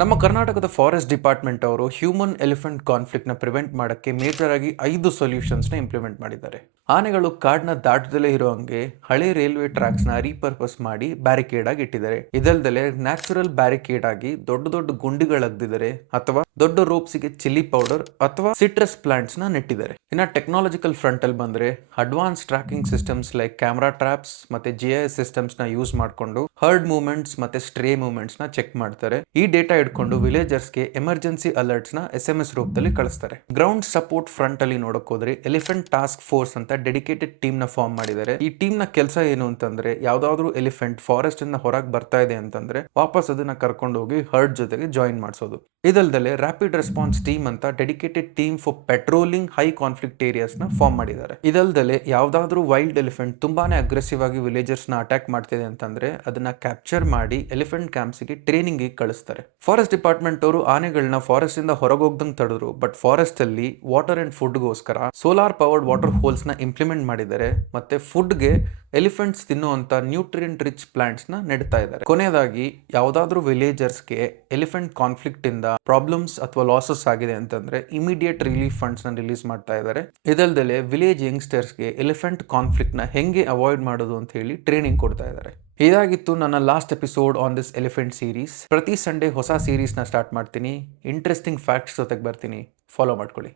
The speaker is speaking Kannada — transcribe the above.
ನಮ್ಮ ಕರ್ನಾಟಕದ ಫಾರೆಸ್ಟ್ ಡಿಪಾರ್ಟ್ಮೆಂಟ್ ಅವರು ಹ್ಯೂಮನ್ ಎಲಿಫೆಂಟ್ ಕಾನ್ಫ್ಲಿಕ್ಟ್ ನ ಪ್ರಿವೆಂಟ್ ಮಾಡಕ್ಕೆ ಮೇಜರ್ ಆಗಿ 5 ಸೊಲ್ಯೂಷನ್ಸ್ ನ ಇಂಪ್ಲಿಮೆಂಟ್ ಮಾಡಿದ್ದಾರೆ. ಆನೆಗಳು ಕಾಡ್ನ ದಾಟದಲ್ಲೇ ಇರೋ ಹಂಗೆ ಹಳೆ ರೈಲ್ವೆ ಟ್ರ್ಯಾಕ್ಸ್ ನ ರೀಪರ್ಪಸ್ ಮಾಡಿ ಬ್ಯಾರಿಕೇಡ್ ಆಗಿ ಇಟ್ಟಿದ್ದಾರೆ. ಇದಲ್ದಲೆ ನ್ಯಾಚುರಲ್ ಬ್ಯಾರಿಕೇಡ್ ಆಗಿ ದೊಡ್ಡ ದೊಡ್ಡ ಗುಂಡಿಗಳಾಗ್ದಿದ್ದಾರೆ ಅಥವಾ ದೊಡ್ಡ ರೋಪ್ಸ್ಗೆ ಚಿಲ್ಲಿ ಪೌಡರ್ ಅಥವಾ ಸಿಟ್ರಸ್ ಪ್ಲಾಂಟ್ಸ್ ನ ನೆಟ್ಟಿದ್ದಾರೆ. ಇನ್ನ ಟೆಕ್ನಾಲಜಿಕಲ್ ಫ್ರಂಟ್ ಅಲ್ಲಿ ಬಂದ್ರೆ advance tracking systems like camera traps ಮತ್ತೆ GIS ಸಿಸ್ಟಮ್ಸ್ ನ ಯೂಸ್ ಮಾಡಿಕೊಂಡು ಹರ್ಡ್ ಮೂವ್ಮೆಂಟ್ಸ್ ಮತ್ತೆ ಸ್ಟ್ರೇ ಮೂವ್ಮೆಂಟ್ಸ್ ನ ಚೆಕ್ ಮಾಡ್ತಾರೆ. ಈ ಡೇಟಾ ಇಟ್ಕೊಂಡು ವಿಲೇಜರ್ಸ್ ಗೆ ಎಮರ್ಜೆನ್ಸಿ ಅಲರ್ಟ್ಸ್ ನ SMS ರೂಪದಲ್ಲಿ ಕಳಿಸ್ತಾರೆ. ಗ್ರೌಂಡ್ ಸಪೋರ್ಟ್ ಫ್ರಂಟ್ ಅಲ್ಲಿ ನೋಡಕ್ ಹೋದ್ರೆ ಎಲಿಫೆಂಟ್ ಟಾಸ್ಕ್ ಫೋರ್ಸ್ ಅಂತ ಡೆಡಿಕೇಟೆಡ್ ಟೀಮ್ ನ ಫಾರ್ಮ್ ಮಾಡಿದ್ದಾರೆ. ಈ ಟೀಮ್ ನ ಕೆಲಸ ಏನು ಅಂತಂದ್ರೆ ಯಾವ್ದಾದ್ರು ಎಲಿಫೆಂಟ್ ಫಾರೆಸ್ಟ್ ಇಂದ ಹೊರಗೆ ಬರ್ತಾ ಇದೆ ಅಂತಂದ್ರೆ ವಾಪಸ್ ಅದನ್ನ ಕರ್ಕೊಂಡು ಹೋಗಿ ಹರ್ಡ್ ಜೊತೆಗೆ ಜಾಯಿನ್ ಮಾಡಿಸೋದು. ಇದಲ್ದಲೆ ರ್ಯಾಪಿಡ್ ರೆಸ್ಪಾನ್ಸ್ ಟೀಮ್ ಅಂತ dedicated team for patrolling high conflict areas ನ ಫಾರ್ಮ್ ಮಾಡಿದ್ದಾರೆ. ಇದಲ್ದಲೆ ಯಾವ್ದಾದ್ರು ವೈಲ್ಡ್ ಎಲಿಫೆಂಟ್ ತುಂಬಾನೇ ಅಗ್ರೆಸಿವ್ ಆಗಿ ವಿಲೇಜರ್ಸ್ ನ ಅಟ್ಯಾಕ್ ಮಾಡ್ತಿದೆ ಅಂತಂದ್ರೆ ಅದನ್ನ ಕ್ಯಾಪ್ಚರ್ ಮಾಡಿ ಎಲಿಫೆಂಟ್ ಕ್ಯಾಂಪ್ಸ್ ಗೆ ಟ್ರೈನಿಂಗ್ ಗೆ ಕಳಿಸ್ತಾರೆ. ಫಾರೆಸ್ಟ್ ಡಿಪಾರ್ಟ್ಮೆಂಟ್ ಅವರು ಆನೆಗಳನ್ನ ಫಾರೆಸ್ಟ್ ಇಂದ ಹೊರಗೋಗ್ದಂಗ್ ತಡೆದ್ರು. ಬಟ್ ಫಾರೆಸ್ಟ್ ಅಲ್ಲಿ ವಾಟರ್ ಅಂಡ್ ಫುಡ್ ಗೋಸ್ಕರ ಸೋಲಾರ್ ಪವರ್ಡ್ ವಾಟರ್ ಹೋಲ್ಸ್ ನ ಇಂಪ್ಲಿಮೆಂಟ್ ಮಾಡಿದ್ದಾರೆ. ಮತ್ತೆ ಫುಡ್ ಗೆ ಎಲಿಫೆಂಟ್ಸ್ ತಿನ್ನುವಂತ ನ್ಯೂಟ್ರಿಯೆಂಟ್ ರಿಚ್ ಪ್ಲಾಂಟ್ಸ್ ನ ನೆಡ್ತಾ ಇದ್ದಾರೆ. ಕೊನೆಯದಾಗಿ ಯಾವ್ದಾದ್ರು ವಿಲೇಜರ್ಸ್ ಗೆ ಎಲಿಫೆಂಟ್ ಕಾನ್ಫ್ಲಿಕ್ಟ್ ಇಂದ ಪ್ರಾಬ್ಲಮ್ಸ್ ಅಥವಾ ಲಾಸಸ್ ಆಗಿದೆ ಅಂತಂದ್ರೆ ಇಮಿಡಿಯೇಟ್ ರಿಲೀಫ್ ಫಂಡ್ಸ್ ನ ರಿಲೀಸ್ ಮಾಡ್ತಾ ಇದ್ದಾರೆ. ಇದಲ್ದಲೆ ವಿಲೇಜ್ ಯಂಗ್ಸ್ಟರ್ಸ್ ಗೆ ಎಲಿಫೆಂಟ್ ಕಾನ್ಫ್ಲಿಕ್ಟ್ ನ ಹೆಂಗೆ ಅವಾಯ್ಡ್ ಮಾಡೋದು ಅಂತ ಹೇಳಿ ಟ್ರೈನಿಂಗ್ ಕೊಡ್ತಾ ಇದ್ದಾರೆ. ಇದಾಗಿತ್ತು ನನ್ನ last episode on this elephant series. ಪ್ರತಿ ಸಂಡೇ ಹೊಸ ಸೀರೀಸ್ ನ ಸ್ಟಾರ್ಟ್ ಮಾಡ್ತೀನಿ. ಇಂಟ್ರೆಸ್ಟಿಂಗ್ ಫ್ಯಾಕ್ಟ್ಸ್ ಜೊತೆಗೆ ಬರ್ತೀನಿ. ಫಾಲೋ ಮಾಡ್ಕೊಳ್ಳಿ.